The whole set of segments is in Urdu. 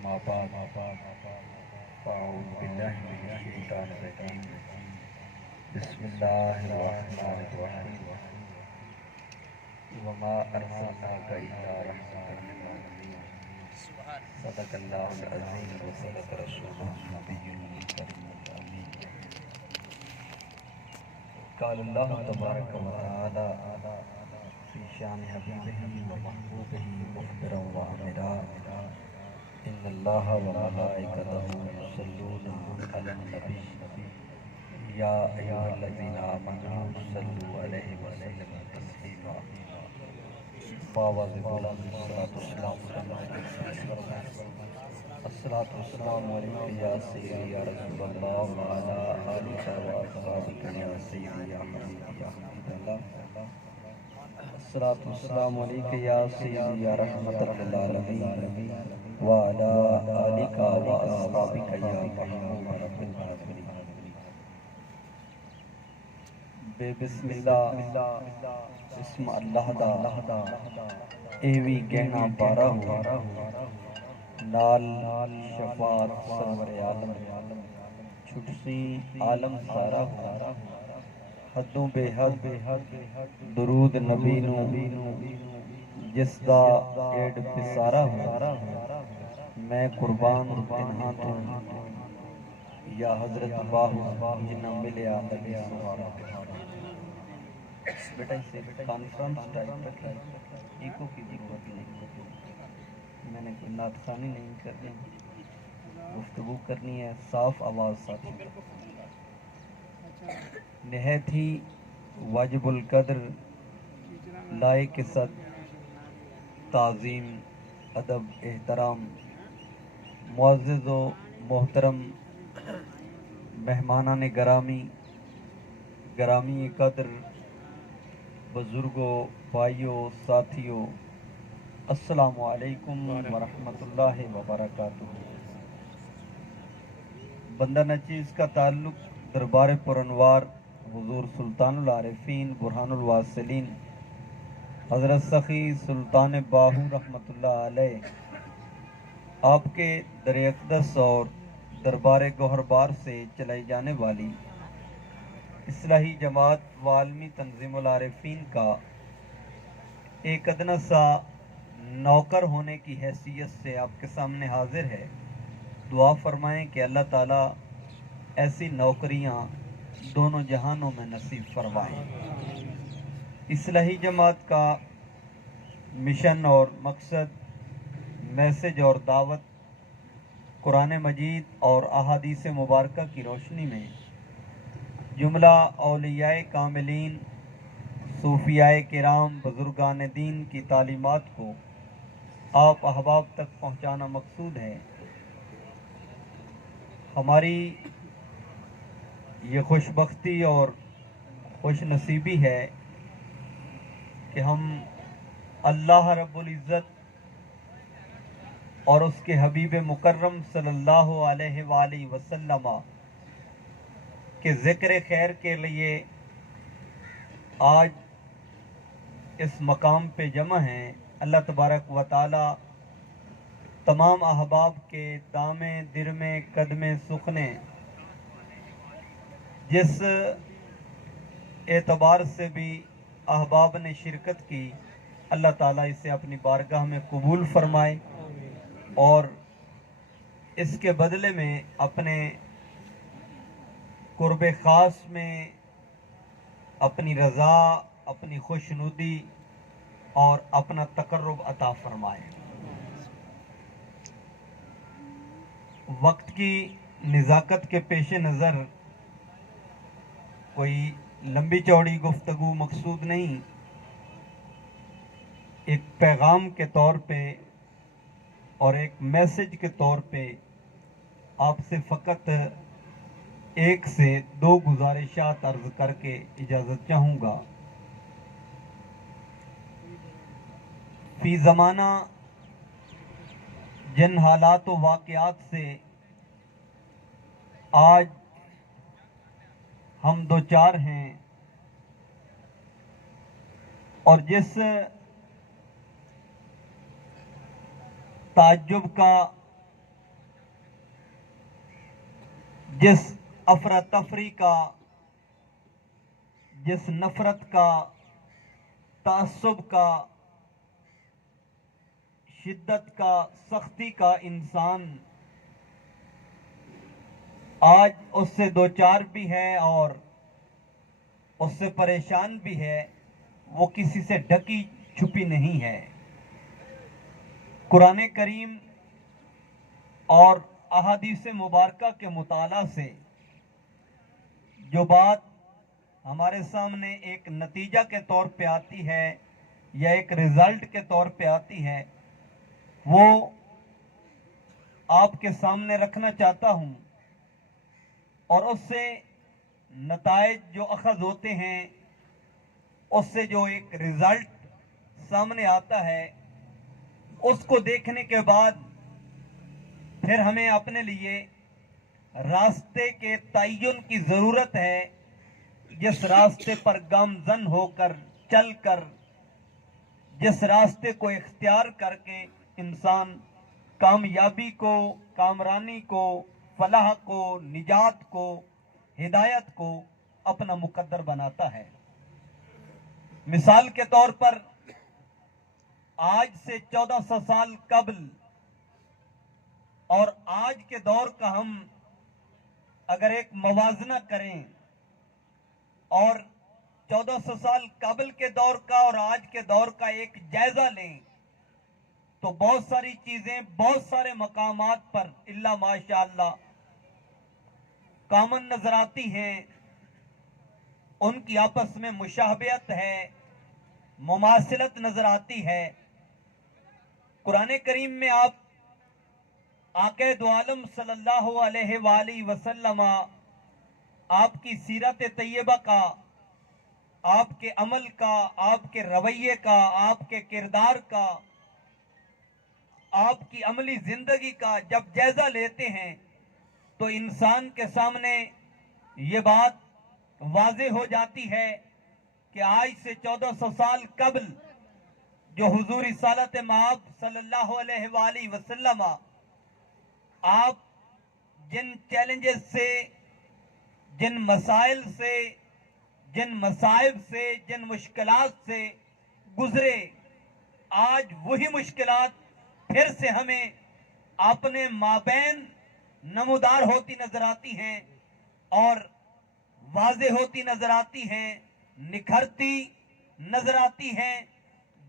أما بعد فأعوذ بالله من الشيطان الرجيم بسم الله الرحمن الرحيم وما أرسلناك إلا رحمة للعالمين صدق الله العظيم وصدق رسوله النبي الكريم الأمين قال الله تبارك وتعالى في شان حبيبه ومحبوبه مخبرا وأمرا إن الله وملائكته يصلون على النبي يا أيها الذين آمنوا صلوا عليه وسلموا تسليما فاواز بلند الصلاة والسلام الصلاة والسلام عليك يا سيدي يا رسول الله وعلى آلك وأصحابك يا سيدي يا حبيبي يا حبيب الله الصلاة والسلام عليك يا سيدي يا رحمة للعالمين وعلى آلك وأصحابك يا محبوب رب العالمين بے بسم اللہ اسم اللہ دا ایوی گہنا بارہ ہوا نال شفاعت سرور عالم چھٹسی عالم سارا ہوا حدوں بے حد درود نبی نو جس دا ایڈ پسارا ہوا میں قربان تنہا تو یا حضرت باہو جنہ ملیا نبی سوارا بیٹا اسے کانفرنس ٹائپ رکھیں ایکو کی ضرورت نہیں میں نے کوئی نعت خوانی نہیں کرنی گفتگو کرنی ہے صاف آواز ساتھی نہایت ہی واجب القدر لائق صد تعظیم ادب احترام معزز و محترم مہمانان گرامی قدر بزرگوں بھائیوں ساتھیوں السلام علیکم ورحمۃ اللہ وبرکاتہ بندہ نچیز کا تعلق دربار پرانوار حضور سلطان العارفین برہان الواصلین حضرت سخی سلطان باہو رحمۃ اللہ علیہ آپ کے در اقدس اور دربار گوہربار سے چلائی جانے والی اصلاحی جماعت والمی تنظیم العارفین کا ایک ادنا سا نوکر ہونے کی حیثیت سے آپ کے سامنے حاضر ہے دعا فرمائیں کہ اللہ تعالیٰ ایسی نوکریاں دونوں جہانوں میں نصیب فرمائیں اصلاحی جماعت کا مشن اور مقصد میسج اور دعوت قرآن مجید اور احادیث مبارکہ کی روشنی میں جملہ اولیاء کاملین صوفیاء کرام بزرگان دین کی تعلیمات کو آپ احباب تک پہنچانا مقصود ہے ہماری یہ خوش بختی اور خوش نصیبی ہے کہ ہم اللہ رب العزت اور اس کے حبیب مکرم صلی اللہ علیہ وآلہ وسلم کے ذکر خیر کے لیے آج اس مقام پہ جمع ہیں اللہ تبارک و تعالی تمام احباب کے دامے درمے قدمے سخنے جس اعتبار سے بھی احباب نے شرکت کی اللہ تعالیٰ اسے اپنی بارگاہ میں قبول فرمائے اور اس کے بدلے میں اپنے قرب خاص میں اپنی رضا اپنی خوشنودی اور اپنا تقرب عطا فرمائے وقت کی نزاکت کے پیش نظر کوئی لمبی چوڑی گفتگو مقصود نہیں ایک پیغام کے طور پہ اور ایک میسج کے طور پہ آپ سے فقط ایک سے دو گزارشات عرض کر کے اجازت چاہوں گا فی زمانہ جن حالات و واقعات سے آج ہم دوچار ہیں اور جس تعجب کا جس افراتفری کا، جس نفرت کا، تعصب کا، شدت کا، سختی کا انسان آج اس سے دوچار بھی ہے اور اس سے پریشان بھی ہے، وہ کسی سے ڈھکی چھپی نہیں ہے۔ قرآن کریم اور احادیث مبارکہ کے مطالعہ سے جو بات ہمارے سامنے ایک نتیجہ کے طور پہ آتی ہے یا ایک رزلٹ کے طور پہ آتی ہے، وہ آپ کے سامنے رکھنا چاہتا ہوں، اور اس سے نتائج جو اخذ ہوتے ہیں، اس سے جو ایک رزلٹ سامنے آتا ہے، اس کو دیکھنے کے بعد پھر ہمیں اپنے لیے راستے کے تعین کی ضرورت ہے، جس راستے پر گامزن ہو کر چل کر، جس راستے کو اختیار کر کے انسان کامیابی کو، کامرانی کو، فلاح کو، نجات کو، ہدایت کو اپنا مقدر بناتا ہے۔ مثال کے طور پر آج سے 1400 سال قبل اور آج کے دور کا ہم اگر ایک موازنہ کریں اور 1400 سال قبل کے دور کا اور آج کے دور کا ایک جائزہ لیں تو بہت ساری چیزیں، بہت سارے مقامات پر الا ماشاءاللہ کامن نظر آتی ہیں، ان کی آپس میں مشابہت ہے، مماثلت نظر آتی ہے۔ قرآن کریم میں آپ آقا دو عالم صلی اللہ علیہ وآلہ وسلم، آپ کی سیرت طیبہ کا، آپ کے عمل کا، آپ کے رویے کا، آپ کے کردار کا، آپ کی عملی زندگی کا جب جائزہ لیتے ہیں تو انسان کے سامنے یہ بات واضح ہو جاتی ہے کہ آج سے 1400 سال قبل جو حضور رسالت مآب صلی اللہ علیہ وآلہ وسلم آپ جن چیلنجز سے، جن مسائل سے، جن مصائب سے، جن مشکلات سے گزرے، آج وہی مشکلات پھر سے ہمیں اپنے مابین نمودار ہوتی نظر آتی ہیں اور واضح ہوتی نظر آتی ہیں، نکھرتی نظر آتی ہیں،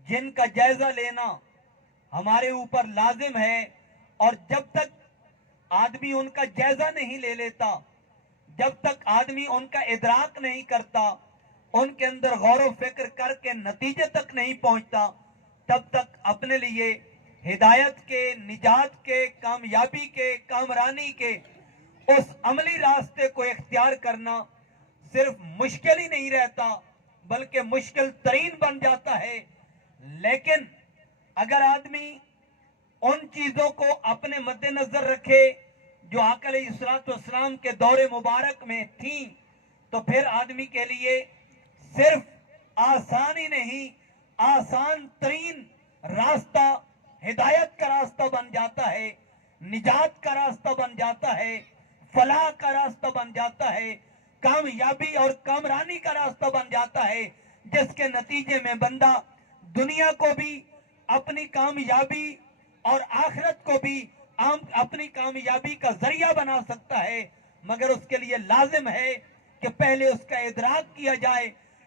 جن کا جائزہ لینا ہمارے اوپر لازم ہے۔ اور جب تک آدمی ان کا جائزہ نہیں لے لیتا، جب تک آدمی ان کا ادراک نہیں کرتا، ان کے اندر غور و فکر کر کے نتیجے تک نہیں پہنچتا، تب تک اپنے لیے ہدایت کے، نجات کے، کامیابی کے، کامرانی کے اس عملی راستے کو اختیار کرنا صرف مشکل ہی نہیں رہتا بلکہ مشکل ترین بن جاتا ہے۔ لیکن اگر آدمی ان چیزوں کو اپنے مد نظر رکھے جو آقا علیہ السلام کے دور مبارک میں تھیں، تو پھر آدمی کے لیے صرف آسان ہی نہیں، آسان ترین راستہ ہدایت کا راستہ بن جاتا ہے، نجات کا راستہ بن جاتا ہے، فلاح کا راستہ بن جاتا ہے، کامیابی اور کامرانی کا راستہ بن جاتا ہے، جس کے نتیجے میں بندہ دنیا کو بھی اپنی کامیابی اور آخرت کو بھی اپنی کامیابی کا ذریعہ بنا سکتا ہے۔ مگر اس کے لیے لازم ہے کہ پہلے اس کا ادراک کیا جائے،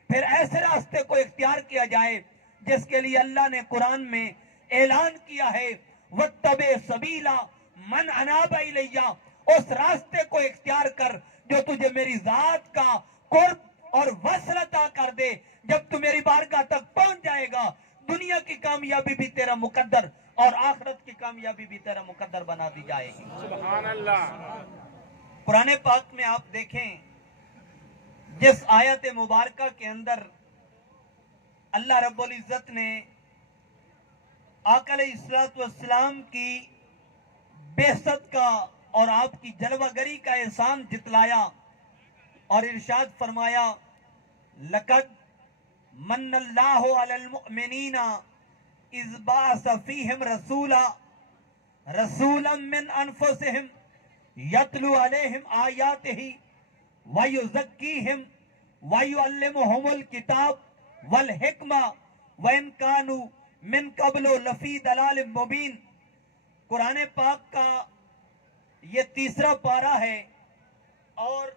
پھر ایسے راستے کو اختیار کیا جائے جس کے لیے اللہ نے قرآن میں اعلان کیا ہے، وَاتَّبِعْ سَبِيلَ مَنْ أَنَابَ إِلَيَّ، اس راستے کو اختیار کر جو تجھے میری ذات کا قرب اور وصل عطا کر دے۔ جب تو میری بارگاہ تک پہنچ جائے گا، دنیا کی کامیابی بھی تیرا مقدر اور آخرت کی کامیابی بھی تیرا مقدر بنا دی جائے گی۔ سبحان اللہ۔ قرآن پاک میں آپ دیکھیں، جس آیت مبارکہ کے اندر اللہ رب العزت نے آقا علیہ السلام کی بعثت کا اور آپ کی جلوہ گری کا احسان جتلایا اور ارشاد فرمایا، لَقَدْ مَنَّ اللَّهُ عَلَى الْمُؤْمِنِينَ إِذْ بَعَثَ فِيهِمْ رَسُولًا مِّنْ أَنفُسِهِمْ یتلو علیہم آیاتہ ویزکیہم ویعلمہم الکتاب والحکمہ وَإِن كَانُوا مِن قَبْلُ لَفِي ضَلَالٍ مُبِينٍ۔ قرآن پاک کا یہ تیسرا پارہ ہے اور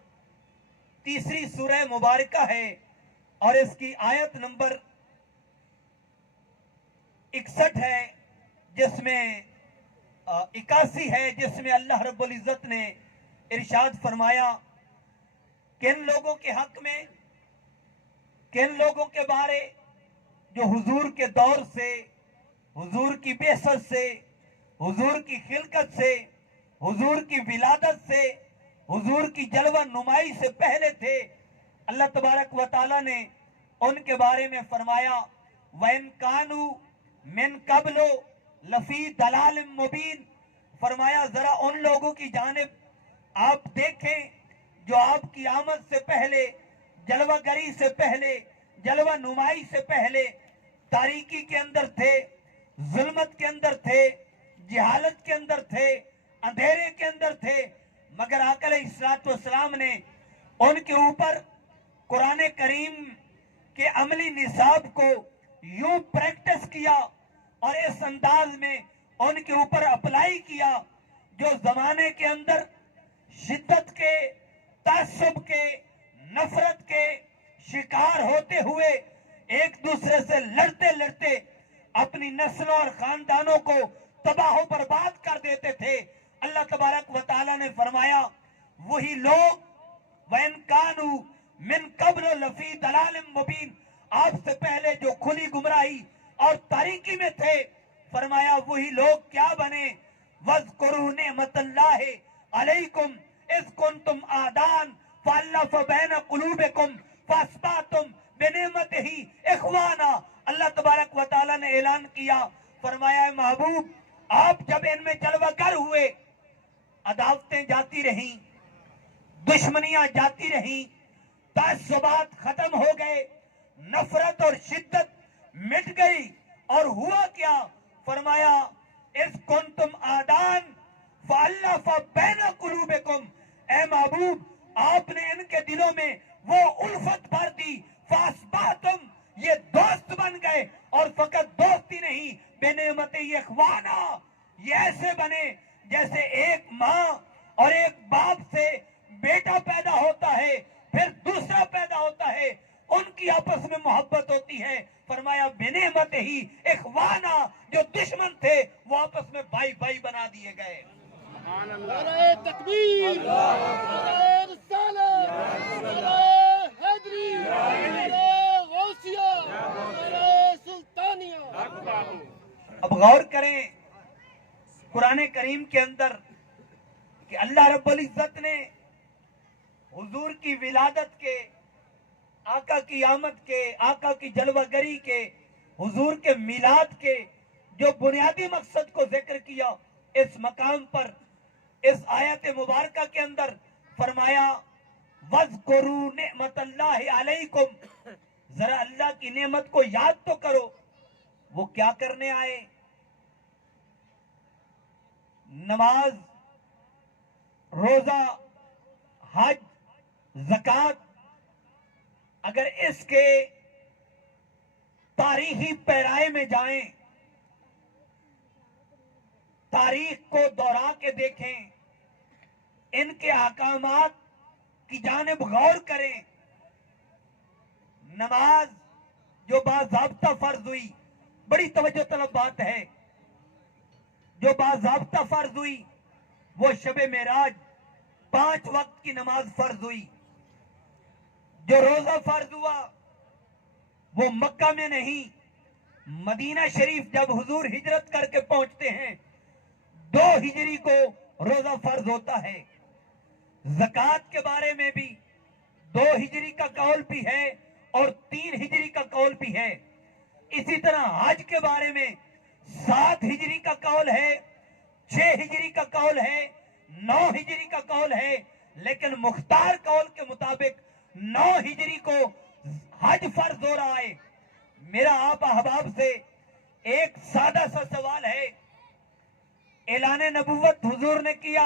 تیسری سورہ مبارکہ ہے، اور اس کی آیت نمبر 61 ہے، جس میں 81 ہے، جس میں اللہ رب العزت نے ارشاد فرمایا کن لوگوں کے حق میں، کن لوگوں کے بارے جو حضور کے دور سے، حضور کی بعثت سے، حضور کی خلقت سے، حضور کی ولادت سے، حضور کی جلوہ نمائی سے پہلے تھے۔ اللہ تبارک و تعالیٰ نے ان کے بارے میں فرمایا وَإِن كَانُوا مِن قَبْلُ لَفِي ضَلَالٍ مُبِينٍ، فرمایا ذرا ان لوگوں کی جانب آپ دیکھیں جو آپ کی آمد سے پہلے، جلوہ گری سے پہلے، جلوہ نمائی سے پہلے تاریکی کے اندر تھے، ظلمت کے اندر تھے، جہالت کے اندر تھے، اندھیرے کے اندر تھے، مگر آقا علیہ السلام نے ان کے اوپر قرآن کریم کے عملی نصاب کو یوں پریکٹس کیا اور اس انداز میں ان کے اوپر اپلائی کیا جو زمانے کے اندر شدت کے، تعصب کے، نفرت کے شکار ہوتے ہوئے ایک دوسرے سے لڑتے لڑتے اپنی نسلوں اور خاندانوں کو تباہ و برباد کر دیتے تھے۔ اللہ تبارک و تعالیٰ نے فرمایا وہی لوگ وَإِن كَانُوا مِن قَبْلُ لَفِي ضَلَالٍ مُبِينٍ، آپ سے پہلے جو کھلی گمراہی اور تاریکی میں تھے، فرمایا وہی لوگ کیا بنے وَاذْكُرُوا نِعْمَةَ اللَّهِ عَلَيْكُمْ إِذْ كُنْتُمْ أَعْدَاءً فَأَلَّفَ بَيْنَ قُلُوبِكُمْ فَأَصْبَحْتُمْ بِنِعْمَتِهِ إِخْوَانًا۔ اللہ تبارک و تعالیٰ نے اعلان کیا، فرمایا اے محبوب آپ جب ان میں جلوہ گر ہوئے، عداوتیں جاتی رہیں، دشمنیاں جاتی رہیں، تعصبات ختم ہو گئے، نفرت اور شدت مٹ گئی، اور ہوا کیا؟ فرمایا اِذْ كُنْتُمْ أَعْدَاءً فَأَلَّفَ بَيْنَ قُلُوبِكُمْ، اے محبوب آپ نے ان کے دلوں میں وہ الفت بھر دی، فَأَصْبَحْتُمْ یہ دوست بن گئے، اور فقط دوستی نہیں بِنِعْمَتِهِ إِخْوَانًا، یہ ایسے بنے جیسے ایک ماں اور ایک باپ سے بیٹا پیدا ہوتا ہے، پھر دوسرا پیدا ہوتا ہے، ان کی آپس میں محبت ہوتی ہے۔ فرمایا بِنِعْمَتِهِ إِخْوَانًا، جو دشمن تھے وہ آپس میں بھائی بھائی بنا دیے گئے۔ نعرہ تکبیر، نعرہ رسالت، نعرہ حیدری، نعرہ غوثیہ، نعرہ سلطانیہ۔ اب غور کریں قرآن کریم کے اندر کہ اللہ رب العزت نے حضور کی ولادت کے، آقا کی آمد کے، آقا کی جلوہ گری کے، حضور کے میلاد کے جو بنیادی مقصد کو ذکر کیا، اس مقام پر اس آیت مبارکہ کے اندر فرمایا وَاذْكُرُوا نِعْمَةَ اللَّهِ عَلَيْكُمْ، ذرا اللہ کی نعمت کو یاد تو کرو۔ وہ کیا کرنے آئے؟ نماز، روزہ، حج، زکوٰۃ، اگر اس کے تاریخی پیرائے میں جائیں، تاریخ کو دورا کے دیکھیں، ان کے احکامات کی جانب غور کریں، نماز جو باضابطہ فرض ہوئی، بڑی توجہ طلب بات ہے، جو باضابطہ فرض ہوئی وہ شب معراج 5 وقت کی نماز فرض ہوئی۔ جو روزہ فرض ہوا وہ مکہ میں نہیں، مدینہ شریف جب حضور ہجرت کر کے پہنچتے ہیں 2 ہجری کو روزہ فرض ہوتا ہے۔ زکوٰۃ کے بارے میں بھی 2 ہجری کا قول بھی ہے اور 3 ہجری کا قول بھی ہے۔ اسی طرح حج کے بارے میں 7 ہجری کا قول ہے، 6 ہجری کا قول ہے، 9 ہجری کا قول ہے، لیکن مختار قول کے مطابق 9 ہجری کو حج فرض ہو رہا ہے۔ میرا آپ احباب سے ایک سادہ سا سوال ہے، اعلان نبوت حضور نے کیا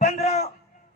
15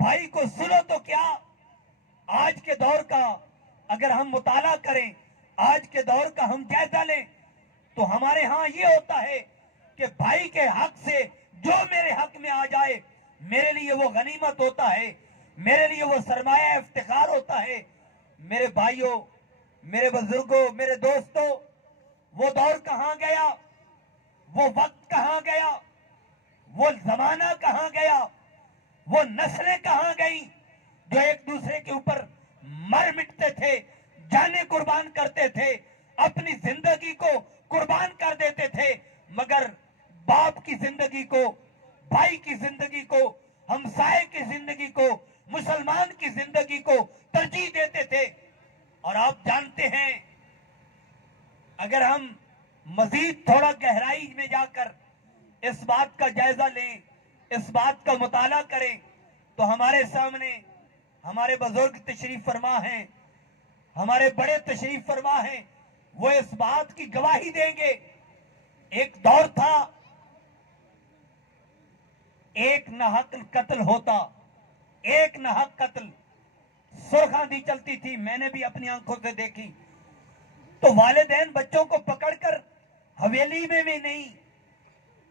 بھائی کو سنو تو کیا، آج کے دور کا اگر ہم مطالعہ کریں، آج کے دور کا ہم جائزہ لیں، تو ہمارے ہاں یہ ہوتا ہے کہ بھائی کے حق سے جو میرے حق میں آ جائے میرے لیے وہ غنیمت ہوتا ہے، میرے لیے وہ سرمایہ افتخار ہوتا ہے۔ میرے بھائیوں، میرے بزرگوں، میرے دوستوں، وہ دور کہاں گیا، وہ وقت کہاں گیا، وہ زمانہ کہاں گیا، وہ نسلیں کہاں گئیں جو ایک دوسرے کے اوپر مر مٹتے تھے، جانیں قربان کرتے تھے، اپنی زندگی کو قربان کر دیتے تھے، مگر باپ کی زندگی کو، بھائی کی زندگی کو، ہمسائے کی زندگی کو، مسلمان کی زندگی کو ترجیح دیتے تھے۔ اور آپ جانتے ہیں، اگر ہم مزید تھوڑا گہرائی میں جا کر اس بات کا جائزہ لیں، اس بات کا مطالعہ کریں، تو ہمارے سامنے ہمارے بزرگ تشریف فرما ہیں، ہمارے بڑے تشریف فرما ہیں، وہ اس بات کی گواہی دیں گے۔ ایک دور تھا، ایک ناحق قتل ہوتا، ایک ناحق قتل، سرخ آندھی چلتی تھی، میں نے بھی اپنی آنکھوں سے دیکھی، تو والدین بچوں کو پکڑ کر حویلی میں بھی نہیں،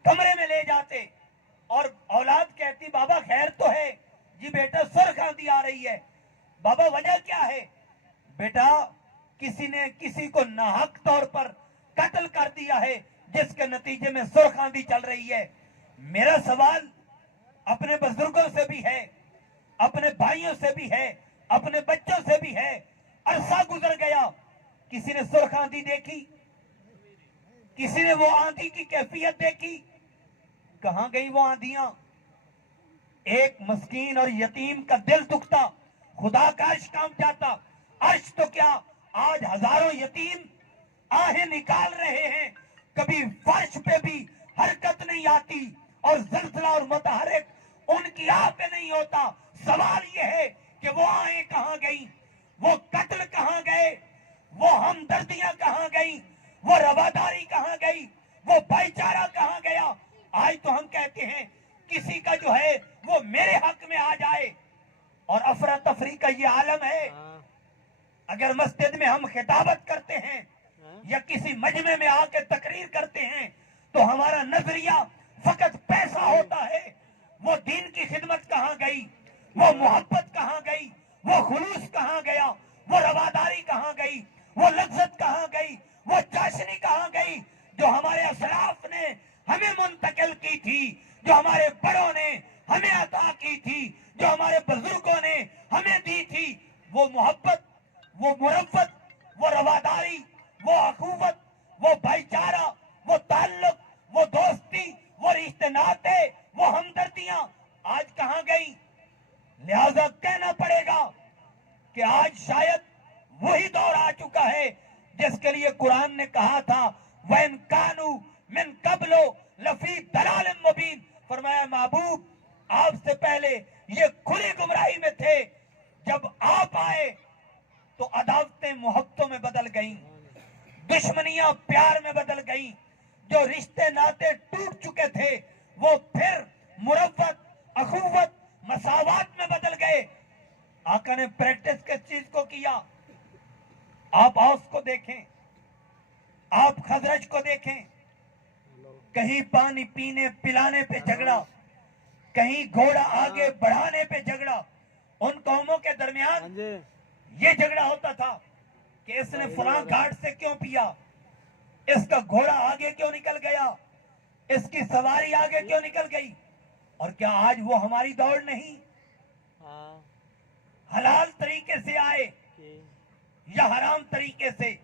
کمرے میں لے جاتے، اور اولاد کہتی بابا خیر تو ہے؟ جی بیٹا سرخ آندھی آ رہی ہے۔ بابا وجہ کیا ہے؟ بیٹا کسی نے کسی کو ناحق طور پر قتل کر دیا ہے، جس کے نتیجے میں سرخ آندھی چل رہی ہے۔ میرا سوال اپنے بزرگوں سے بھی ہے، اپنے بھائیوں سے بھی ہے، اپنے بچوں سے بھی ہے۔ عرصہ گزر گیا، کسی نے سرخ آندھی دیکھی؟ کسی نے وہ آندھی کی کیفیت دیکھی؟ کہاں گئی وہ آندھیاں؟ ایک مسکین اور یتیم کا دل دکھتا، خدا کاش کام جاتا۔ عرش تو کیا، آج ہزاروں یتیم آہیں نکال رہے ہیں، کبھی فرش پہ بھی حرکت نہیں آتی، اور زلزلہ اور متحرک ان کی آہ پہ نہیں ہوتا۔ سوال یہ ہے کہ وہ آہیں کہاں گئی، وہ قتل کہاں گئے، وہ ہمدردیاں کہاں گئی، وہ رواداری کہاں گئی، وہ بھائی چارہ کہاں گیا؟ آج تو ہم کہتے ہیں کسی کا جو ہے وہ میرے حق میں آ جائے، اور افراتفری کا یہ عالم ہے۔ اگر مسجد میں ہم خطابت کرتے ہیں یا کسی مجمع میں آ کے تقریر کرتے ہیں تو ہمارا نظریہ فقط پیسہ ہوتا ہے۔ وہ دین کی خدمت کہاں گئی، وہ محبت کہاں گئی، وہ خلوص کہاں گیا، وہ رواداری کہاں گئی، وہ لذت کہاں گئی، وہ چاشنی کہاں گئی جو ہمارے اسلاف نے ہمیں منتقل کی تھی، جو ہمارے بڑوں نے ہمیں عطا کی تھی، جو ہمارے بزرگوں نے ہمیں دی تھی؟ وہ محبت، وہ مروت، وہ رواداری، وہ اخوت، وہ بھائی چارہ، وہ تعلق، وہ دوستی، وہ رشتے ناطے، وہ ہمدردیاں آج کہاں گئی؟ لہذا کہنا پڑے گا کہ آج شاید وہی دور آ چکا ہے جس کے لیے قرآن نے کہا تھا وَإِن كَانُوا مِن قَبْلُ لَفِي ضَلَالٍ مُبِينٍ۔ فرمایا محبوب آپ سے پہلے یہ کھلی گمراہی میں تھے، جب آپ آئے تو عداوتیں محبتوں میں بدل گئیں، دشمنیاں پیار میں بدل گئیں، جو رشتے ناطے ٹوٹ چکے تھے وہ پھر مروت، اخوت، مساوات میں بدل گئے۔ آقا نے پریکٹس کس چیز کو کیا؟ آپ اوس کو دیکھیں، آپ خزرج کو دیکھیں، کہیں پانی پینے پلانے پہ جھگڑا، کہیں گھوڑا آگے بڑھانے پہ جھگڑا۔ ان قوموں کے درمیان یہ جھگڑا ہوتا تھا کہ اس نے فلاں گھاٹ سے کیوں پیا، اس کا گھوڑا آگے کیوں نکل گیا، اس کی سواری آگے کیوں نکل گئی۔ اور کیا آج وہ ہماری دوڑ نہیں؟ حلال طریقے سے آئے یا حرام طریقے سے،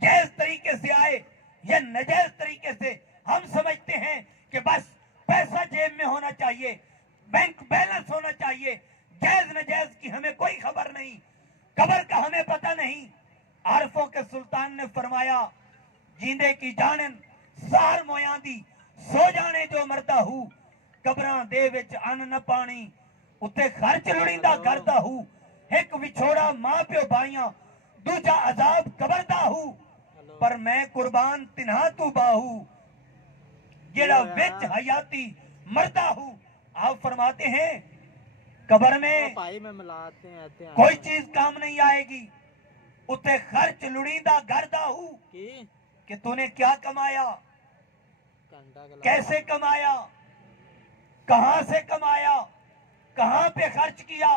جائز طریقے سے آئے یا ناجائز طریقے سے، ہم سمجھتے ہیں کہ بس پیسہ جیب میں ہونا چاہیے، بینک بیلنس ہونا چاہیے، جائز ناجائز کی ہمیں کوئی خبر نہیں، قبر کا ہمیں پتہ نہیں۔ عارفوں کے سلطان نے فرمایا جیندے کی جانن سار مویاندی، سو جانے جو مردہ ہو، قبراں دے وچ ان نہ پانی، اتے خرچ لڑیندہ کردا ہو، ایک وچھوڑا ماں پیو بھائیاں، دوجا عذاب قبر دا ہو، پر میں قربان تنہا تو باہو، جیڑا وچ حیاتی مردہ ہو۔ آپ فرماتے ہیں قبر میں بھائی میں ملاتے ہیں آتے ہیں کوئی چیز کام نہیں آئے گی. اتے خرچ لڑیندہ گردہ ہوں کہ تو نے کیا کمایا, کیسے کمایا, کہاں سے کمایا, کہاں پہ خرچ کیا.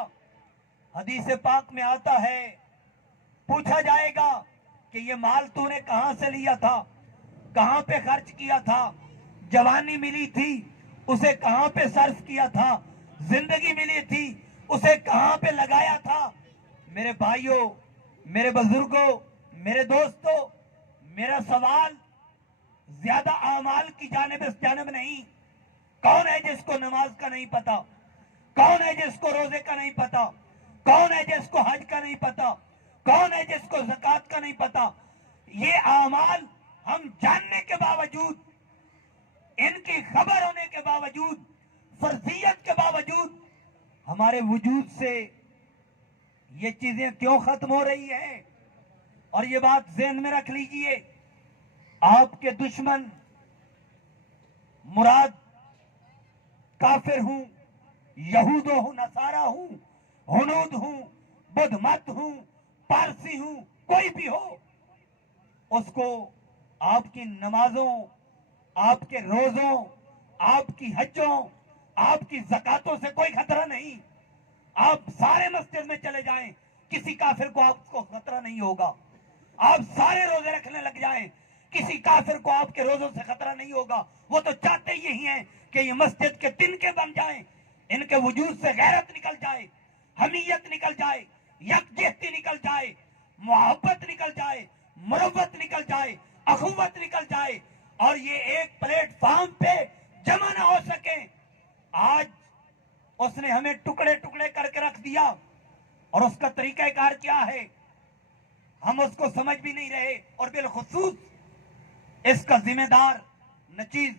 حدیث پاک میں آتا ہے, پوچھا جائے گا کہ یہ مال تو نے کہاں سے لیا تھا, کہاں پہ خرچ کیا تھا, جوانی ملی تھی اسے کہاں پہ صرف کیا تھا, زندگی ملی تھی اسے کہاں پہ لگایا تھا. میرے بھائیوں, میرے بزرگوں, میرے دوستوں, میرا سوال زیادہ اعمال کی جانب اس جانب نہیں. کون ہے جس کو نماز کا نہیں پتا, کون ہے جس کو روزے کا نہیں پتا, کون ہے جس کو حج کا نہیں پتا, کون ہے جس کو زکوٰۃ کا نہیں پتا. یہ اعمال ہم جاننے کے باوجود, ان کی خبر ہونے کے باوجود, فرضیت کے باوجود ہمارے وجود سے یہ چیزیں کیوں ختم ہو رہی ہیں. اور یہ بات ذہن میں رکھ لیجئے, آپ کے دشمن مراد کافر ہوں, یہود ہوں, نصارہ ہوں, ہنود ہوں, بدھ مت ہوں, پارسی ہوں, کوئی بھی ہو, اس کو آپ کی نمازوں, آپ کے روزوں, آپ کی حجوں, آپ کی زکاتوں سے کوئی خطرہ نہیں. آپ سارے مسجد میں چلے جائیں, کسی کافر کو آپ کو خطرہ نہیں ہوگا. آپ سارے روزے رکھنے لگ جائیں, کسی کافر کو آپ کے روزوں سے خطرہ نہیں ہوگا. وہ تو چاہتے یہی ہیں کہ یہ مسجد کے تنکے بن جائیں, ان کے وجود سے غیرت نکل جائے, حمیت نکل جائے, یکجہتی نکل جائے, محبت نکل جائے, مروت نکل جائے, اخوت نکل جائے, اور یہ ایک پلیٹ فارم پہ جمع نہ ہو سکے. آج اس نے ہمیں ٹکڑے ٹکڑے کر کے رکھ دیا, اور اس کا طریقہ کار کیا ہے ہم اس کو سمجھ بھی نہیں رہے. اور بالخصوص اس کا ذمہ دار نچیز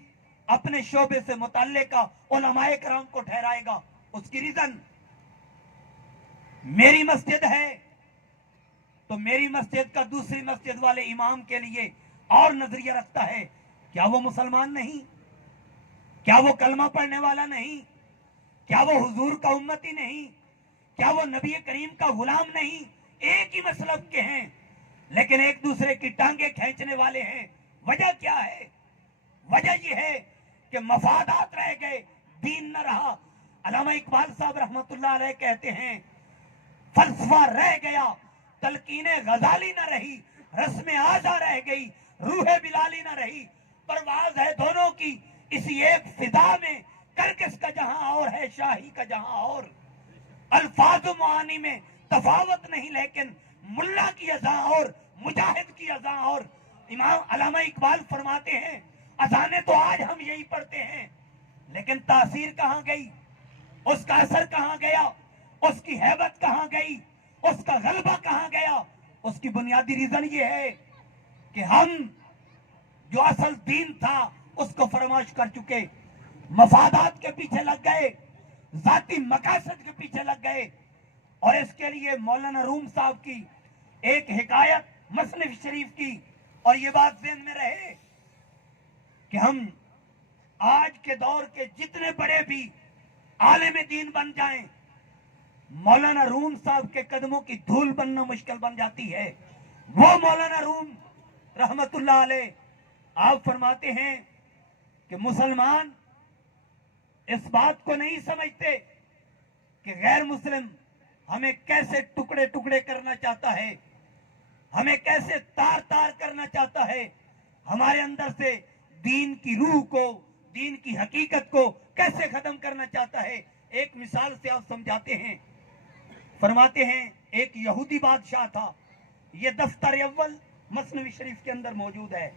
اپنے شعبے سے متعلقہ علماء کرام کو ٹھہرائے گا. اس کی ریزن, میری مسجد ہے تو میری مسجد کا دوسری مسجد والے امام کے لیے اور نظریہ رکھتا ہے. کیا وہ مسلمان نہیں؟ کیا وہ کلمہ پڑھنے والا نہیں؟ کیا وہ حضور کا امتی نہیں؟ کیا وہ نبی کریم کا غلام نہیں؟ ایک ہی مسلک کے ہیں لیکن ایک دوسرے کی ٹانگیں کھینچنے والے ہیں. وجہ کیا ہے؟ وجہ یہ ہے کہ مفادات رہ گئے, دین نہ رہا. علامہ اقبال صاحب رحمت اللہ علیہ کہتے ہیں, فلسفہ رہ گیا, تلقین غزالی نہ رہی, رسم آزا رہ گئی, روح بلالی نہ رہی. پرواز ہے دونوں کی اسی ایک فضا میں, کرکس کا جہاں اور ہے شاہی کا جہاں اور. الفاظ و معانی میں تفاوت نہیں لیکن ملا کی اذاں اور مجاہد کی اذاں اور. امام علامہ اقبال فرماتے ہیں, اذانیں تو آج ہم یہی پڑھتے ہیں لیکن تاثیر کہاں گئی, اس کا اثر کہاں گیا, اس کی ہیبت کہاں گئی, اس کا غلبہ کہاں گیا. اس کی بنیادی ریزن یہ ہے کہ ہم جو اصل دین تھا اس کو فراموش کر چکے, مفادات کے پیچھے لگ گئے, ذاتی مقاصد کے پیچھے لگ گئے. اور اس کے لیے مولانا روم صاحب کی ایک حکایت مصنف شریف کی, اور یہ بات ذہن میں رہے کہ ہم آج کے دور کے جتنے بڑے بھی عالم دین بن جائیں, مولانا روم صاحب کے قدموں کی دھول بننا مشکل بن جاتی ہے. وہ مولانا روم رحمت اللہ علیہ آپ فرماتے ہیں کہ مسلمان اس بات کو نہیں سمجھتے کہ غیر مسلم ہمیں کیسے ٹکڑے ٹکڑے کرنا چاہتا ہے, ہمیں کیسے تار تار کرنا چاہتا ہے, ہمارے اندر سے دین کی روح کو, دین کی حقیقت کو کیسے ختم کرنا چاہتا ہے. ایک مثال سے آپ سمجھاتے ہیں, فرماتے ہیں ایک یہودی بادشاہ تھا, یہ دفتر اول مثنوی شریف کے اندر موجود ہے.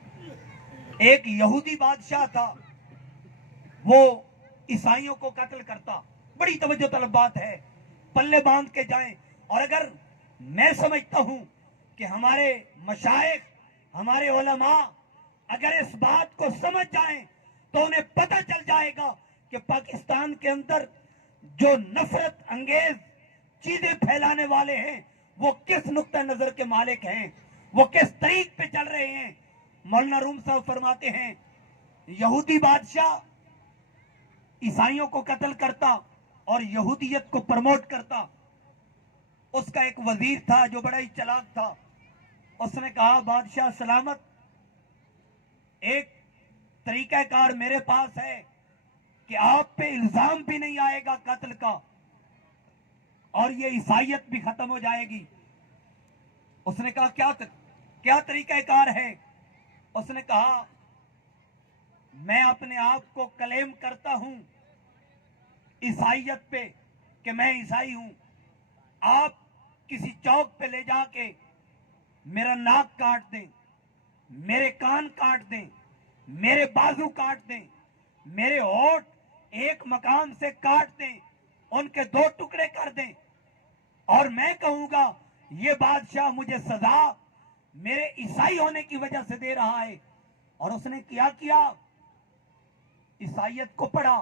ایک یہودی بادشاہ تھا, وہ عیسائیوں کو قتل کرتا. بڑی توجہ طلب بات ہے, پلے باندھ کے جائیں. اور اگر میں سمجھتا ہوں کہ ہمارے مشائخ, ہمارے علماء اگر اس بات کو سمجھ جائیں تو انہیں پتہ چل جائے گا کہ پاکستان کے اندر جو نفرت انگیز چیزیں پھیلانے والے ہیں وہ کس نقطہ نظر کے مالک ہیں, وہ کس طریق پہ چل رہے ہیں. مولانا روم صاحب فرماتے ہیں, یہودی بادشاہ عیسائیوں کو قتل کرتا, اور یہودیت کو پروموٹ کرتا. اس کا ایک وزیر تھا جو بڑا ہی چلاک تھا. اس نے کہا بادشاہ سلامت، ایک طریقہ کار میرے پاس ہے کہ آپ پہ الزام بھی نہیں آئے گا قتل کا اور یہ عیسائیت بھی ختم ہو جائے گی. اس نے کہا کیا طریقہ کار ہے؟ اس نے کہا میں اپنے آپ کو کلیم کرتا ہوں عیسائیت پہ کہ میں عیسائی ہوں. آپ کسی چوک پہ لے جا کے میرا ناک کاٹ دیں، میرے کان کاٹ دیں، میرے بازو کاٹ دیں، میرے ہونٹ ایک مقام سے کاٹ دیں، ان کے 2 ٹکڑے کر دیں، اور میں کہوں گا یہ بادشاہ مجھے سزا میرے عیسائی ہونے کی وجہ سے دے رہا ہے. اور اس نے کیا عیسائیت کو پڑھا،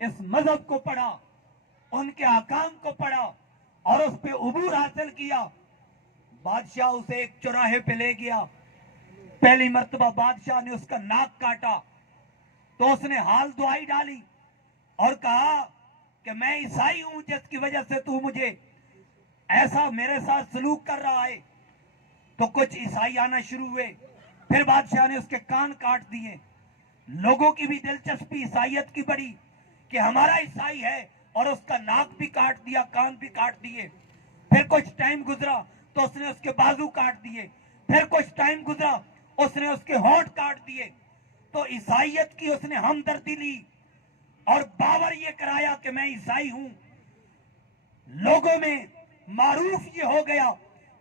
اس مذہب کو پڑھا، ان کے احکام کو پڑھا اور اس پہ عبور حاصل کیا. بادشاہ اسے ایک چوراہے پہ لے گیا. پہلی مرتبہ بادشاہ نے اس کا ناک کاٹا تو اس نے حال دعائی ڈالی اور کہا کہ میں عیسائی ہوں جس کی وجہ سے تو مجھے ایسا میرے ساتھ سلوک کر رہا ہے. تو کچھ عیسائی آنا شروع ہوئے. پھر بادشاہ نے اس کے کان کاٹ دیے. لوگوں کی بھی دلچسپی عیسائیت کی بڑی کہ ہمارا عیسائی ہے، اور اس کا ناک بھی کاٹ دیا، کان بھی کاٹ دیے. پھر کچھ ٹائم گزرا تو اس نے اس کے بازو کاٹ دیے. پھر کچھ ٹائم گزرا اس نے اس کے ہونٹ کاٹ دیے. تو عیسائیت کی اس نے ہمدردی لی اور باور یہ کرایا کہ میں عیسائی ہوں. لوگوں میں معروف یہ ہو گیا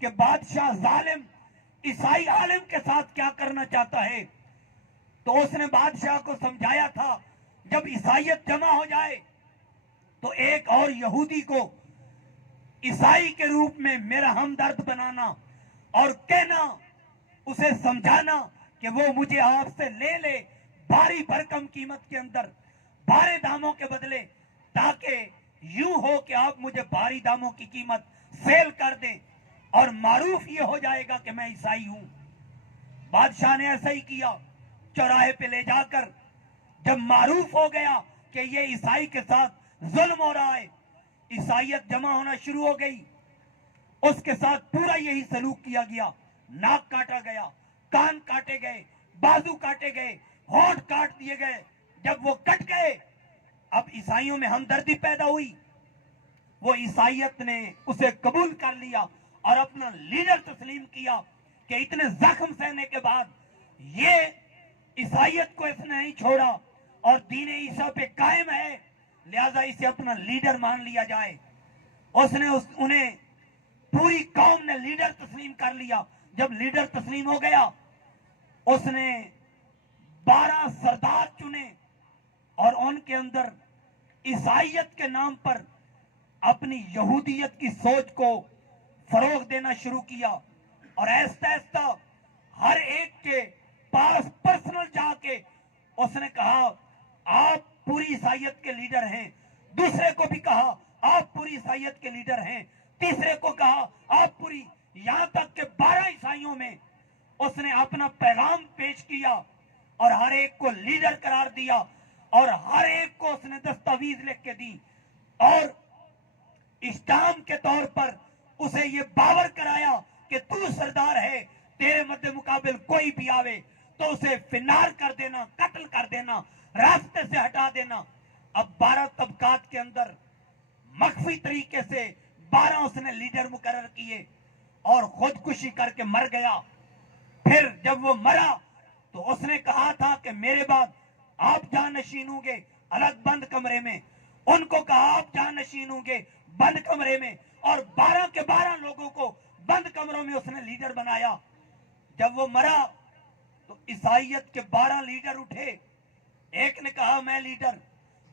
کہ بادشاہ ظالم عیسائی عالم کے ساتھ کیا کرنا چاہتا ہے. تو اس نے بادشاہ کو سمجھایا تھا جب عیسائیت جمع ہو جائے تو ایک اور یہودی کو عیسائی کے روپ میں میرا ہمدرد بنانا اور کہنا، اسے سمجھانا کہ وہ مجھے آپ سے لے لے بھاری بھرکم قیمت کے اندر، بھارے داموں کے بدلے، تاکہ یوں ہو کہ آپ مجھے بھاری داموں کی قیمت سیل کر دیں اور معروف یہ ہو جائے گا کہ میں عیسائی ہوں. بادشاہ نے ایسا ہی کیا. چوراہے پہ لے جا کر جب معروف ہو گیا کہ یہ عیسائی کے ساتھ ظلم ہو رہا ہے، عیسائیت جمع ہونا شروع ہو گئی. اس کے ساتھ پورا یہی سلوک کیا گیا. ناک کاٹا گیا، کان کاٹے گئے، بازو کاٹے گئے، ہونٹ کاٹ دیے گئے. جب وہ کٹ گئے اب عیسائیوں میں ہمدردی پیدا ہوئی. وہ عیسائیت نے اسے قبول کر لیا اور اپنا لیڈر تسلیم کیا کہ اتنے زخم سہنے کے بعد یہ عیسائیت کو اس نے نہیں چھوڑا اور دین عیسیٰ پہ قائم ہے، لہذا اسے اپنا لیڈر مان لیا جائے. اس نے انہیں پوری قوم نے لیڈر تسلیم کر لیا. جب لیڈر تسلیم ہو گیا اس نے 12 سردار چنے اور ان کے اندر عیسائیت کے نام پر اپنی یہودیت کی سوچ کو فروغ دینا شروع کیا. اور ایسا ایسا ہر ایک کے پاس پرسنل جا کے اس نے کہا آپ پوری عیسائیت کے لیڈر ہیں. دوسرے کو بھی کہا آپ پوری عیسائیت کے لیڈر ہیں. تیسرے کو کہا آپ پوری، یہاں تک کہ 12 عیسائیوں میں اس نے اپنا پیغام پیش کیا اور ہر ایک کو لیڈر قرار دیا اور ہر ایک کو اس نے دستاویز لکھ کے دی اور اسٹامپ کے طور پر اسے یہ باور کرایا کہ تو سردار ہے، تیرے مد مقابل کوئی بھی آوے تو اسے فنار کر دینا، قتل کر دینا، راستے سے ہٹا دینا. اب 12 طبقات کے اندر مخفی طریقے سے 12 اس نے لیڈر مقرر کیے اور خودکشی کر کے مر گیا. پھر جب وہ مرا تو اس نے کہا تھا کہ میرے بعد آپ جانشین ہوں گے الگ بند کمرے میں. ان کو کہا آپ جانشین ہوں گے بند کمرے میں، اور 12 کے 12 لوگوں کو بند کمروں میں اس نے لیڈر بنایا. جب وہ مرا تو عیسائیت کے 12 لیڈر اٹھے. ایک نے کہا میں لیڈر،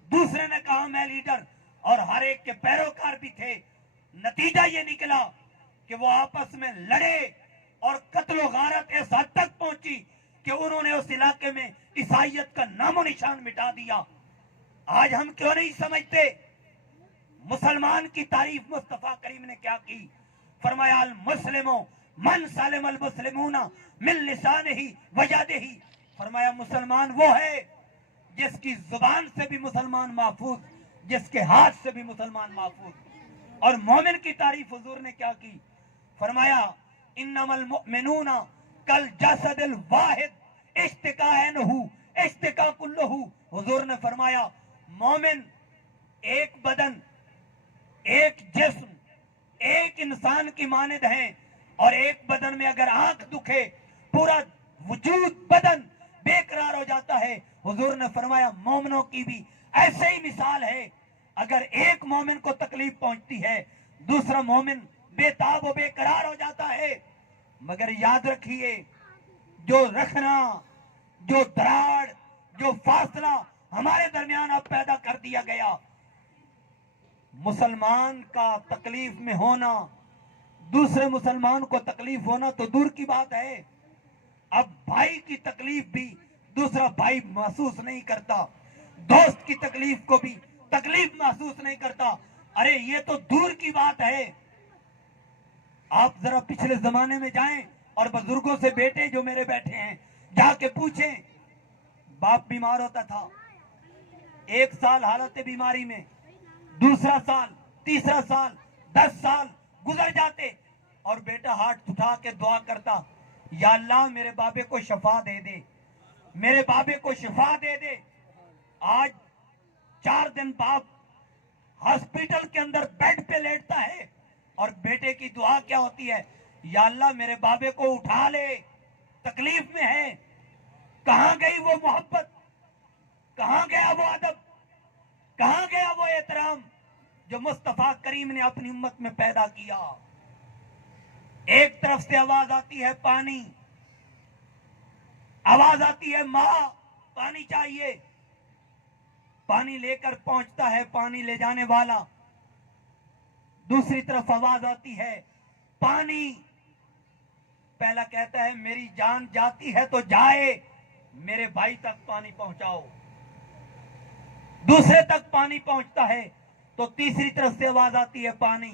دوسرے نے کہا میں لیڈر، اور ہر ایک کے پیروکار بھی تھے. نتیجہ یہ نکلا کہ وہ آپس میں لڑے اور قتل و غارت اس حد تک پہنچی کہ انہوں نے اس علاقے میں عیسائیت کا نام و نشان مٹا دیا. آج ہم کیوں نہیں سمجھتے مسلمان کی تعریف مصطفیٰ کریم نے کیا کی؟ فرمایا المسلم من سالم المسلمون من لسانہ و یدہ. فرمایا مسلمان وہ ہے جس کی زبان سے بھی مسلمان محفوظ، جس کے ہاتھ سے بھی مسلمان محفوظ. اور مومن کی تعریف حضور نے کیا کی؟ فرمایا انما المؤمنون کالجسد الواحد اشتکاء اشتکاء کلہ. حضور نے فرمایا مومن ایک بدن، ایک جسم، ایک انسان کی مانند ہیں. اور ایک بدن میں اگر آنکھ دکھے پورا وجود بدن بے قرار ہو جاتا ہے. حضور نے فرمایا مومنوں کی بھی ایسے ہی مثال ہے. اگر ایک مومن کو تکلیف پہنچتی ہے دوسرا مومن بے تاب و بے قرار ہو جاتا ہے. مگر یاد رکھیے جو رکھنا، جو دراڑ، جو فاصلہ ہمارے درمیان اب پیدا کر دیا گیا، مسلمان کا تکلیف میں ہونا، دوسرے مسلمان کو تکلیف ہونا تو دور کی بات ہے، اب بھائی کی تکلیف بھی دوسرا بھائی محسوس نہیں کرتا، دوست کی تکلیف کو بھی تکلیف محسوس نہیں کرتا. ارے یہ تو دور کی بات ہے. آپ ذرا پچھلے زمانے میں جائیں اور بزرگوں سے بیٹے جو میرے بیٹھے ہیں جا کے پوچھیں. باپ بیمار ہوتا تھا، 1 سال حالت بیماری میں، دوسرا سال، تیسرا سال، 10 سال گزر جاتے اور بیٹا ہاتھ اٹھا کے دعا کرتا یا اللہ میرے بابے کو شفا دے دے، میرے بابے کو شفا دے دے. آج 4 دن باپ ہاسپٹل کے اندر بیڈ پہ لیٹتا ہے اور بیٹے کی دعا کیا ہوتی ہے؟ یا اللہ میرے بابے کو اٹھا لے، تکلیف میں ہے. کہاں گئی وہ محبت، کہاں گیا وہ ادب، کہاں گیا وہ احترام جو مصطفیٰ کریم نے اپنی امت میں پیدا کیا؟ ایک طرف سے آواز آتی ہے پانی، آواز آتی ہے ماں پانی چاہیے، پانی لے کر پہنچتا ہے پانی لے جانے والا. دوسری طرف آواز آتی ہے پانی، پہلا کہتا ہے میری جان جاتی ہے تو جائے، میرے بھائی تک پانی پہنچاؤ. دوسرے تک پانی پہنچتا ہے تو تیسری طرف سے آواز آتی ہے پانی.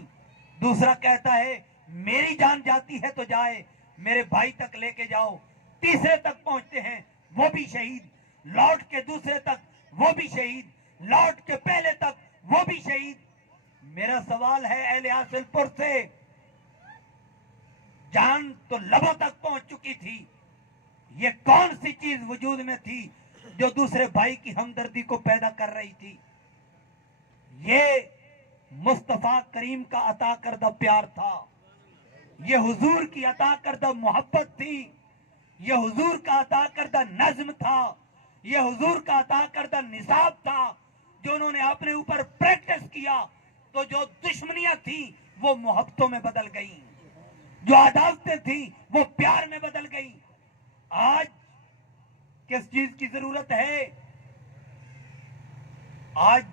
دوسرا کہتا ہے میری جان جاتی ہے تو جائے، میرے بھائی تک لے کے جاؤ. تیسرے تک پہنچتے ہیں وہ بھی شہید، لوٹ کے دوسرے تک وہ بھی شہید، لوٹ کے پہلے تک وہ بھی شہید. میرا سوال ہے اہل حاصل پور سے، جان تو لبوں تک پہنچ چکی تھی، یہ کون سی چیز وجود میں تھی جو دوسرے بھائی کی ہمدردی کو پیدا کر رہی تھی؟ یہ مصطفیٰ کریم کا عطا کردہ پیار تھا، یہ حضور کی عطا کردہ محبت تھی، یہ حضور کا عطا کردہ نظم تھا، یہ حضور کا عطا کردہ نصاب تھا جو انہوں نے اپنے اوپر پریکٹس کیا. تو جو دشمنیاں تھیں وہ محبتوں میں بدل گئیں، جو عداوتیں تھیں وہ پیار میں بدل گئیں. آج کس چیز کی ضرورت ہے؟ آج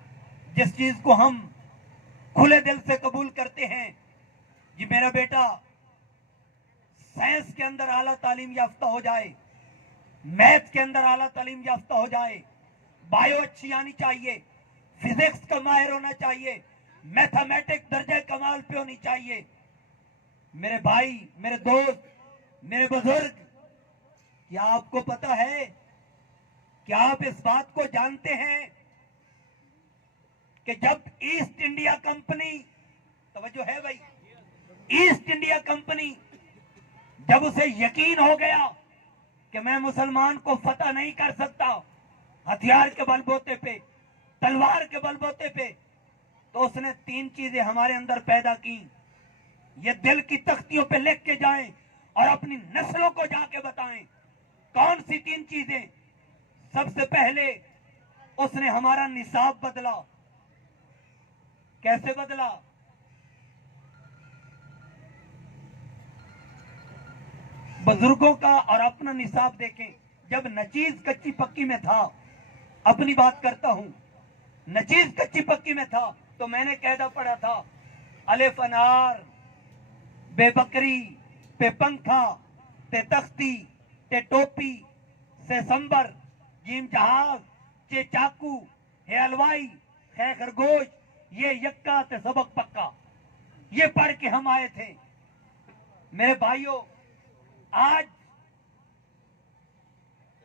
جس چیز کو ہم کھلے دل سے قبول کرتے ہیں، یہ میرا بیٹا سائنس کے اندر اعلیٰ تعلیم یافتہ ہو جائے، میتھ کے اندر اعلیٰ تعلیم یافتہ ہو جائے، بایو اچھی آنی چاہیے، فزکس کا ماہر ہونا چاہیے، میتھمیٹک درجہ کمال پہ ہونی چاہیے. میرے بھائی، میرے دوست، میرے بزرگ، کیا آپ کو پتا ہے، کیا آپ اس بات کو جانتے ہیں کہ جب ایسٹ انڈیا کمپنی، توجہ ہے بھائی، ایسٹ انڈیا کمپنی جب اسے یقین ہو گیا کہ میں مسلمان کو فتح نہیں کر سکتا ہتھیار کے بل بوتے پہ، تلوار کے بل بوتے پہ، تو اس نے 3 چیزیں ہمارے اندر پیدا کی. یہ دل کی تختیوں پہ لکھ کے جائیں اور اپنی نسلوں کو جا کے بتائیں. کون سی 3 چیزیں؟ سب سے پہلے اس نے ہمارا نصاب بدلا. کیسے بدلا؟ بزرگوں کا اور اپنا نصاب دیکھیں. جب نچیز کچی پکی میں تھا، اپنی بات کرتا ہوں، نچیز کچی پکی میں تھا تو میں نے قاعدہ پڑھا تھا الف انار، بے بکری، پہ پنکھا، تے تختی، تے ٹوپی، سے سمبر، جیم جہاز، چے چاکو، ہے حلوائی، ہے خرگوش، یہ یکا تے سبق پکا. یہ پڑھ کے ہم آئے تھے. میرے بھائیوں، آج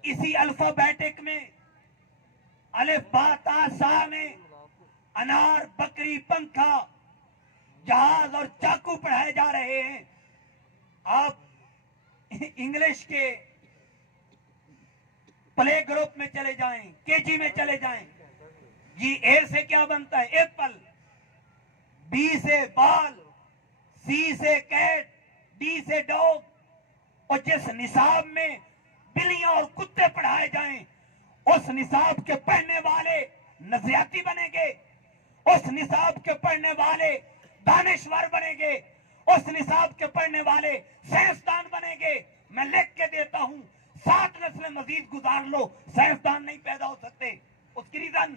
اسی الفابیٹک میں الف با تا سا میں انار، بکری، پنکھا، جہاز اور چاقو پڑھائے جا رہے ہیں. آپ انگلش کے پلے گروپ میں چلے جائیں، کے جی میں چلے جائیں. جی اے سے کیا بنتا ہے؟ ایپل. بی سے بال، سی سے کیٹ، ڈی سے ڈاگ. اور جس نصاب میں بلیاں اور کتے پڑھائے جائیں اس نصاب کے پڑھنے والے نظریاتی بنیں گے، اس نصاب کے پڑھنے والے دانشور بنیں گے، اس نصاب کے پڑھنے والے سائنسدان بنیں گے. میں لکھ کے دیتا ہوں 7 نسلیں مزید گزار لو، سائنسدان نہیں پیدا ہو سکتے. اس کی ریزن،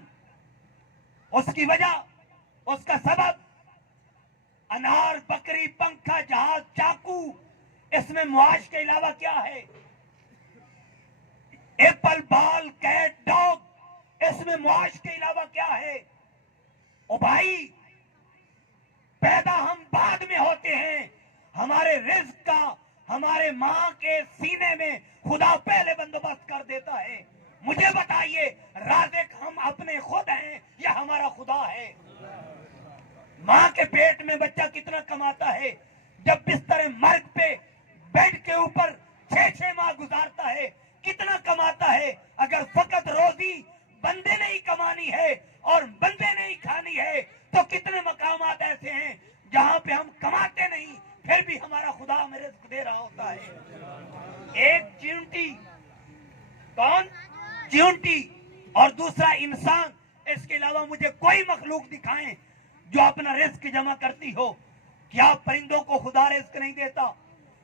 اس کی وجہ، اس کا سبب انار، بکری، پنکھا، جہاز، چاقو. اس میں معاش کے علاوہ کیا ہے؟ ایپل، بال، کیٹ، ڈاگ. اس میں معاش کے علاوہ کیا ہے؟ او بھائی، پیدا ہم بعد میں ہوتے ہیں. ہمارے رزق کا ہمارے ماں کے سینے میں خدا پہلے بندوبست کر دیتا ہے. مجھے بتائیے، رازق ہم اپنے خود ہیں یا ہمارا خدا ہے؟ ماں کے پیٹ میں بچہ کتنا کماتا ہے؟ جب بستر مرگ پہ بیڈ کے اوپر 6 ماہ گزارتا ہے کتنا کماتا ہے؟ اگر فقط روزی بندے نے ہی کمانی ہے اور بندے نے ہی کھانی ہے تو کتنے مقامات ایسے ہیں جہاں پہ ہم کماتے نہیں پھر بھی ہمارا خدا ہمیں رزق دے رہا ہوتا ہے. ایک چیونٹی، کون؟ چیونٹی، اور دوسرا انسان. اس کے علاوہ مجھے کوئی مخلوق دکھائیں جو اپنا رزق جمع کرتی ہو. کیا پرندوں کو خدا رزق نہیں دیتا؟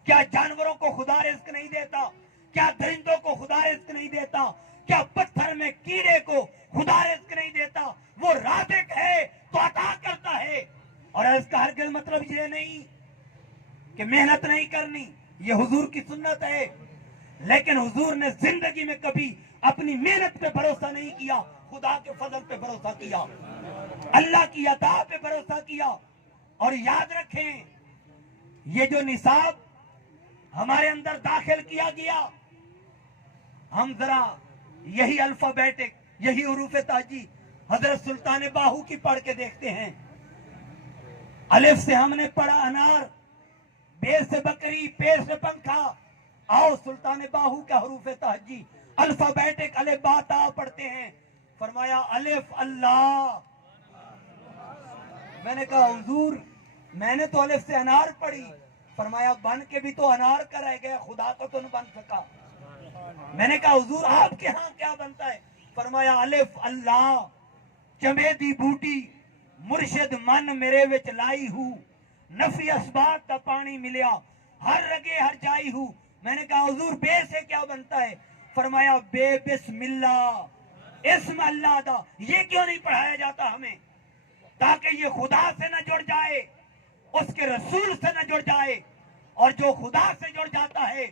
کیا جانوروں کو خدا رزق نہیں دیتا؟ کیا درندوں کو خدا رزق نہیں دیتا؟ کیا پتھر میں کیڑے کو خدا رزق نہیں دیتا؟ وہ رازق ہے تو عطا کرتا ہے. اور اس کا ہرگز مطلب یہ نہیں کہ محنت نہیں کرنی. یہ حضور کی سنت ہے، لیکن حضور نے زندگی میں کبھی اپنی محنت پہ بھروسہ نہیں کیا، خدا کے فضل پہ بھروسہ کیا، اللہ کی عطا پہ بھروسہ کیا. اور یاد رکھیں، یہ جو نصاب ہمارے اندر داخل کیا گیا، ہم ذرا یہی الفابیٹک، یہی حروف تہجی حضرت سلطان باہو کی پڑھ کے دیکھتے ہیں. الف سے ہم نے پڑھا انار، بے سے بکری، پیر سے پنکھا. آؤ سلطان باہو کا حروف تہجی الفابیٹک الف با تا پڑھتے ہیں. فرمایا الف اللہ. میں نے کہا حضور میں نے تو الف سے انار پڑھی. فرمایا بن کے بھی تو انار کا رہ گیا، خدا کو تو نہ بن سکا. میں نے کہا حضور آپ کے ہاں کیا بنتا ہے؟ فرمایا الف اللہ، چمیدی بوٹی مرشد من میرے وچ لائی ہوں، نفی اسباب کا پانی ملیا، ہر رگے ہر جائی ہوں. میں نے کہا حضور بے سے کیا بنتا ہے؟ فرمایا بے بسم اللہ، اسم اللہ دا. یہ کیوں نہیں پڑھایا جاتا ہمیں؟ تاکہ یہ خدا سے نہ جڑ جائے، اس کے رسول سے نہ جڑ جائے. اور جو خدا سے جڑ جاتا ہے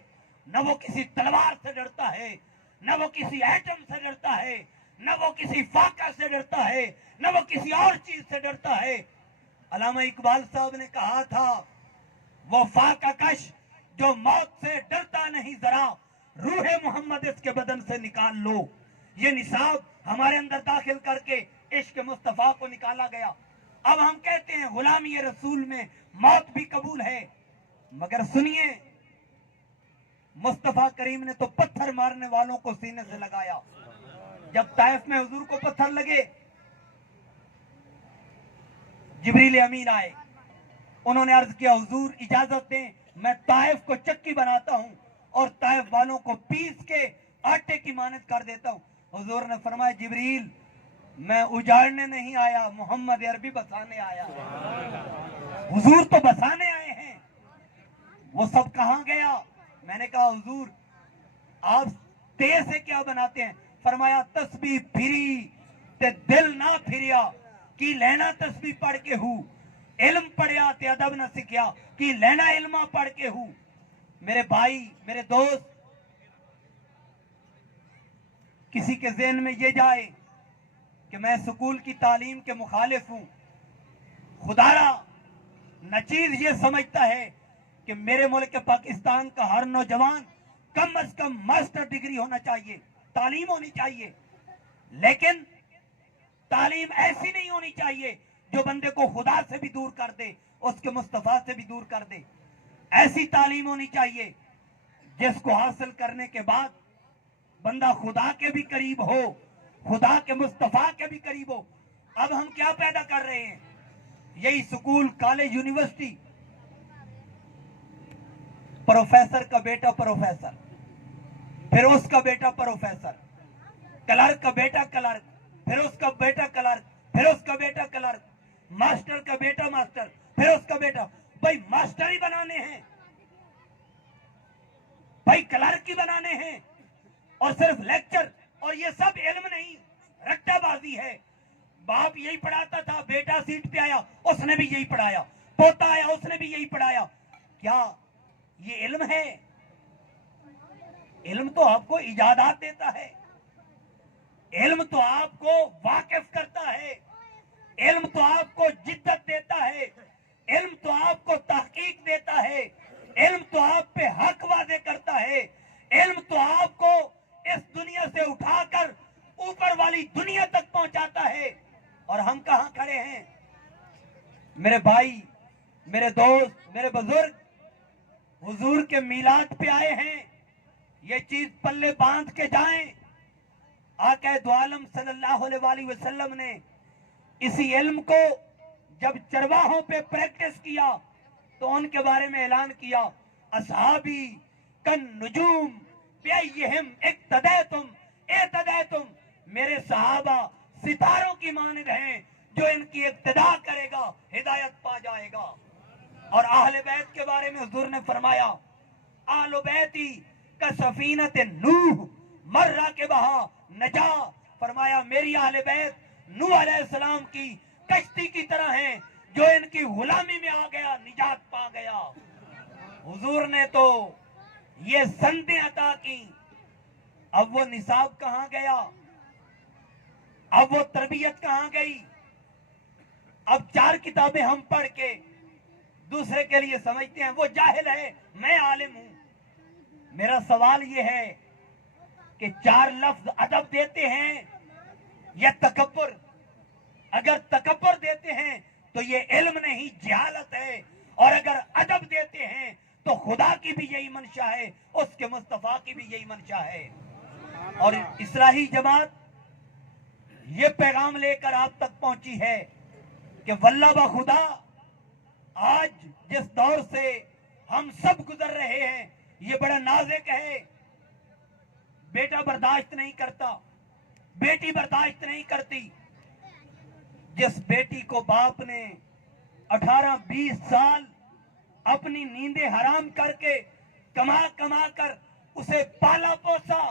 نہ وہ کسی تلوار سے ڈرتا ہے، نہ وہ کسی ایٹم سے ڈرتا ہے، نہ وہ کسی فاقہ سے ڈرتا ہے، نہ وہ کسی اور چیز سے ڈرتا ہے. علامہ اقبال صاحب نے کہا تھا وہ فاقہ کش جو موت سے ڈرتا نہیں ذرا، روح محمد اس کے بدن سے نکال لو. یہ نصاب ہمارے اندر داخل کر کے عشق مصطفیٰ کو نکالا گیا. اب ہم کہتے ہیں غلامی رسول میں موت بھی قبول ہے، مگر سنیے مصطفیٰ کریم نے تو پتھر مارنے والوں کو سینے سے لگایا. جب طائف میں حضور کو پتھر لگے، جبریل امین آئے، انہوں نے عرض کیا حضور اجازت دیں میں طائف کو چکی بناتا ہوں اور طائف والوں کو پیس کے آٹے کی مانند کر دیتا ہوں. حضور نے فرمایا جبریل میں اجاڑنے نہیں آیا، محمد عربی بسانے آیا. حضور تو بسانے آئے ہیں. وہ سب کہاں گیا؟ میں نے کہا حضور آپ تیز سے کیا بناتے ہیں؟ فرمایا تسبیح پھری تے دل نہ پھریا، کی لینا تسبیح پڑھ کے ہوں، علم پڑھیا تے ادب نہ سکھیا، کی لینا علمہ پڑھ کے ہوں. میرے بھائی، میرے دوست، کسی کے ذہن میں یہ جائے کہ میں سکول کی تعلیم کے مخالف ہوں، خدا را نچیز یہ سمجھتا ہے کہ میرے ملک پاکستان کا ہر نوجوان کم از کم ماسٹر ڈگری ہونا چاہیے، تعلیم ہونی چاہیے. لیکن تعلیم ایسی نہیں ہونی چاہیے جو بندے کو خدا سے بھی دور کر دے، اس کے مصطفیٰ سے بھی دور کر دے. ایسی تعلیم ہونی چاہیے جس کو حاصل کرنے کے بعد بندہ خدا کے بھی قریب ہو، خدا کے مصطفیٰ کے بھی قریب ہو. اب ہم کیا پیدا کر رہے ہیں؟ یہی سکول، کالج، یونیورسٹی، پروفیسر کا بیٹا پروفیسر، پھر اس کا بیٹا پروفیسر، کلرک کا بیٹا کلرک، پھر اس کا بیٹا کلرک، پھر اس کا بیٹا کلرک، ماسٹر کا بیٹا ماسٹر، پھر اس کا بیٹا. بھائی ماسٹر ہی بنانے ہیں، بھائی کلرک ہی بنانے ہیں، اور صرف لیکچر. اور یہ سب علم نہیں، رٹا بازی ہے. باپ یہی پڑھاتا تھا، بیٹا سیٹ پہ آیا اس نے بھی یہی پڑھایا، پوتا آیا اس نے بھی یہی پڑھایا. کیا یہ علم ہے؟ علم تو آپ کو ایجادات دیتا ہے، علم تو آپ کو واقف کرتا ہے، علم تو آپ کو جدت دیتا ہے، علم تو آپ کو تحقیق دیتا ہے، علم تو آپ پہ حق واضح کرتا ہے، علم تو آپ کو اس دنیا سے اٹھا کر اوپر والی دنیا تک پہنچاتا ہے. اور ہم کہاں کھڑے ہیں؟ میرے بھائی، میرے دوست، میرے بزرگ حضور کے میلاد پہ آئے ہیں. یہ چیز پلے باندھ کے جائیں. آقا دو عالم صلی اللہ علیہ وآلہ وسلم نے اسی علم کو جب چرواہوں پہ پریکٹس کیا تو ان کے بارے میں اعلان کیا، اصحابی کن نجوم بیہم اقتدیتم اعتدیتم. میرے صحابہ ستاروں کی مانند ہیں، جو ان کی اقتدا کرے گا ہدایت پا جائے گا. اور اہل بیت کے بارے میں حضور نے فرمایا، اہل بیتی کا سفینت نوح مرہ کے بہا نجا. فرمایا میری اہل بیت نوح علیہ السلام کی کشتی کی طرح ہیں، جو ان کی غلامی میں آ گیا نجات پا گیا. حضور نے تو یہ سندیں عطا کی. اب وہ نصاب کہاں گیا؟ اب وہ تربیت کہاں گئی؟ اب 4 کتابیں ہم پڑھ کے دوسرے کے لیے سمجھتے ہیں وہ جاہل ہے، میں عالم ہوں. میرا سوال یہ ہے کہ 4 لفظ ادب دیتے ہیں یا تکبر؟ اگر تکبر دیتے ہیں تو یہ علم نہیں، جہالت ہے. اور اگر ادب دیتے ہیں تو خدا کی بھی یہی منشا ہے، اس کے مصطفیٰ کی بھی یہی منشا ہے. اور اصلاحی جماعت یہ پیغام لے کر آپ تک پہنچی ہے کہ واللہ بخدا آج جس دور سے ہم سب گزر رہے ہیں یہ بڑا نازک ہے. بیٹا برداشت نہیں کرتا، بیٹی برداشت نہیں کرتی. جس بیٹی کو باپ نے 18-20 سال اپنی نیندیں حرام کر کے کما کما کر اسے پالا پوسا،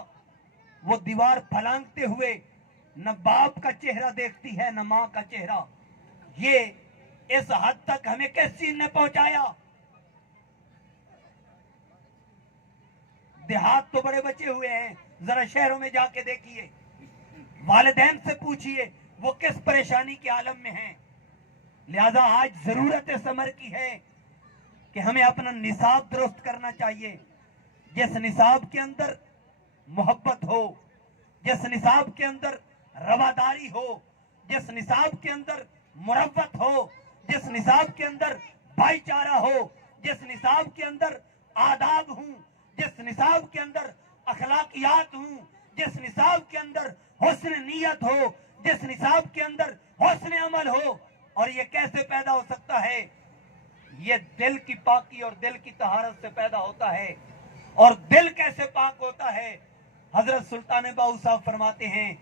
وہ دیوار پھلانگتے ہوئے نہ باپ کا چہرہ دیکھتی ہے نہ ماں کا چہرہ. یہ اس حد تک ہمیں کس چیز نے پہنچایا؟ دیہات تو بڑے بچے ہوئے ہیں، ذرا شہروں میں جا کے دیکھیے، والدین سے پوچھئے وہ کس پریشانی کے عالم میں ہیں. لہذا آج ضرورت ثمر کی ہے کہ ہمیں اپنا نصاب درست کرنا چاہیے، جس نصاب کے اندر محبت ہو، جس نصاب کے اندر رواداری ہو، جس نصاب کے اندر مروت ہو، جس نصاب کے اندر بھائی چارہ ہو، جس نصاب کے اندر آداب ہوں، جس نصاب کے اندر اخلاقیات ہوں، جس نصاب کے اندر حسن نیت ہو، جس نصاب کے اندر حسن عمل ہو. اور یہ کیسے پیدا ہو سکتا ہے؟ یہ دل کی پاکی اور دل کی طہارت سے پیدا ہوتا ہے. اور دل کیسے پاک ہوتا ہے؟ حضرت سلطان باہو صاحب فرماتے ہیں،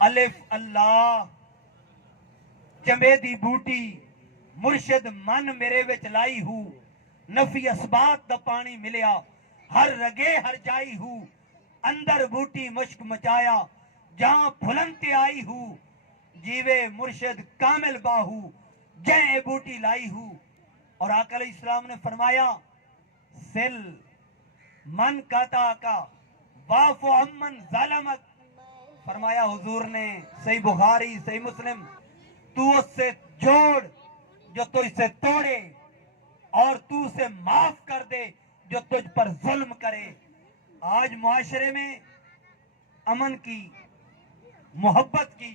الف اللہ چمبے دی بوٹی مرشد من میرے وچ لائی ہوں، نفی اسبات دا پانی ملیا ہر رگے ہر جائی ہوں، اندر بوٹی مشک مچایا جہاں پھلنتے آئی ہوں، جیوے مرشد کامل باہو جے بوٹی لائی ہوں. اور آقا علیہ السلام نے فرمایا، سل من کاتا کا واف امن ظالمک. فرمایا حضور نے، صحیح بخاری صحیح مسلم، تو اس سے جوڑ جو تجھ سے توڑے، اور تو اسے معاف کر دے جو تجھ پر ظلم کرے. آج معاشرے میں امن کی، محبت کی